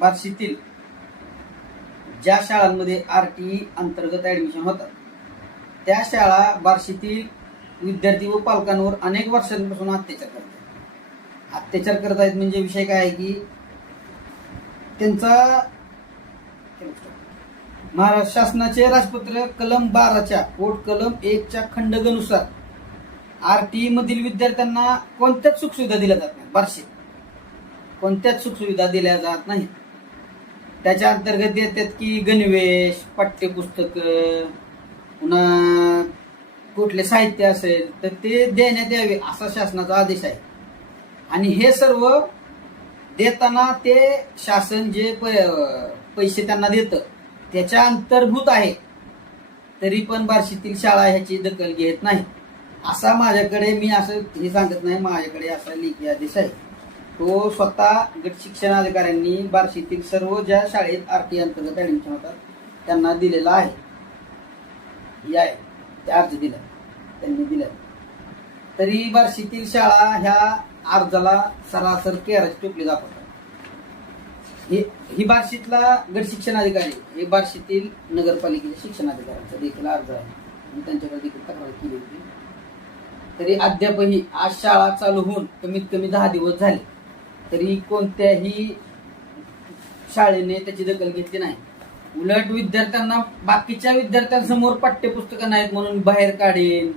बार्शीतील ज्या शाळांमध्ये RTE अंतर्गत ऍडमिशन होतात त्या शाळा बार्शीतील विद्यार्थी व पालकांवर अनेक वर्षांपासून अत्याचार करत आहेत. म्हणजे विषय काय आहे की त्यांचा महाराष्ट्र शासनाचे राजपत्र कलम 12च्या पोट कलम 1च्या खंडगनुसार RTE मधील विद्यार्थ्यांना कोणत्याच सुखसुविधा दिल्या जात नाही. बार्शीत कोणत्याच सुखसुविधा दिल्या जात नाहीत. त्याच्या अंतर्गत येतात की गणवेश, पाठ्यपुस्तक, पुन्हा कुठले साहित्य असेल तर ते देण्यात यावे असा शासनाचा आदेश आहे. आणि हे सर्व देताना ते शासन जे पैसे त्यांना देतं त्याच्या अंतर्भूत आहे. तरी पण बार्शीतील शाळा ह्याची दखल घेत नाही. असा माझ्याकडे, मी असं हे सांगत नाही, माझ्याकडे असा लेखी आदेश आहे. तो स्वतः गट शिक्षण अधिकाऱ्यांनी बार्शीतील सर्व ज्या शाळेत RTE अंतर्गत ऍडमिशन होतात त्यांना दिलेला आहे. त्या अर्ज दिला त्यांनी दिला. तरी बार्शीतील शाळा ह्या अर्जाला सरासर 13 टोपले जातात. ही बार्शीतला गट शिक्षण अधिकारी हे बार्शीतील नगरपालिकेच्या शिक्षण अधिकाऱ्यांचा देखील अर्ज आहे. मी त्यांच्याकडे देखील तक्रार केली होती. तरी अद्यापही आज शाळा चालू होऊन कमीत कमी 10 दिवस झाले तरी कोणत्याही शाळेने त्याची दखल घेतली नाही. उलट विद्यार्थ्यांना, बाकीच्या विद्यार्थ्यांसमोर पाठ्यपुस्तकं नाहीत म्हणून बाहेर काढेन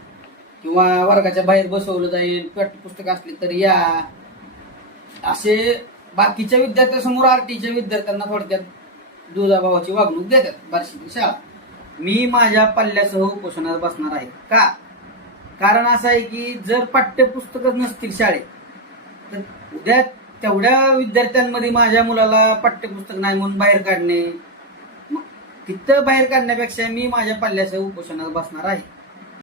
किंवा वर्गाच्या बाहेर बसवलं जाईल, पाठ्यपुस्तक असली तर या, असे बाकीच्या विद्यार्थ्यांसमोर RTEच्या विद्यार्थ्यांना थोडक्यात दुजाभावाची वागणूक देतात बार्शीतील शाळा. मी माझ्या पल्ल्यासह उपोषणात बसणार आहे. का? कारण असं आहे की जर पाठ्यपुस्तकच नसतील शाळेत तर उद्या तेवढ्या विद्यार्थ्यांमध्ये माझ्या मुलाला पाठ्यपुस्तक नाही म्हणून बाहेर काढणे, तिथं बाहेर काढण्यापेक्षा मी माझ्या पल्ल्यासह उपोषणात बसणार आहे.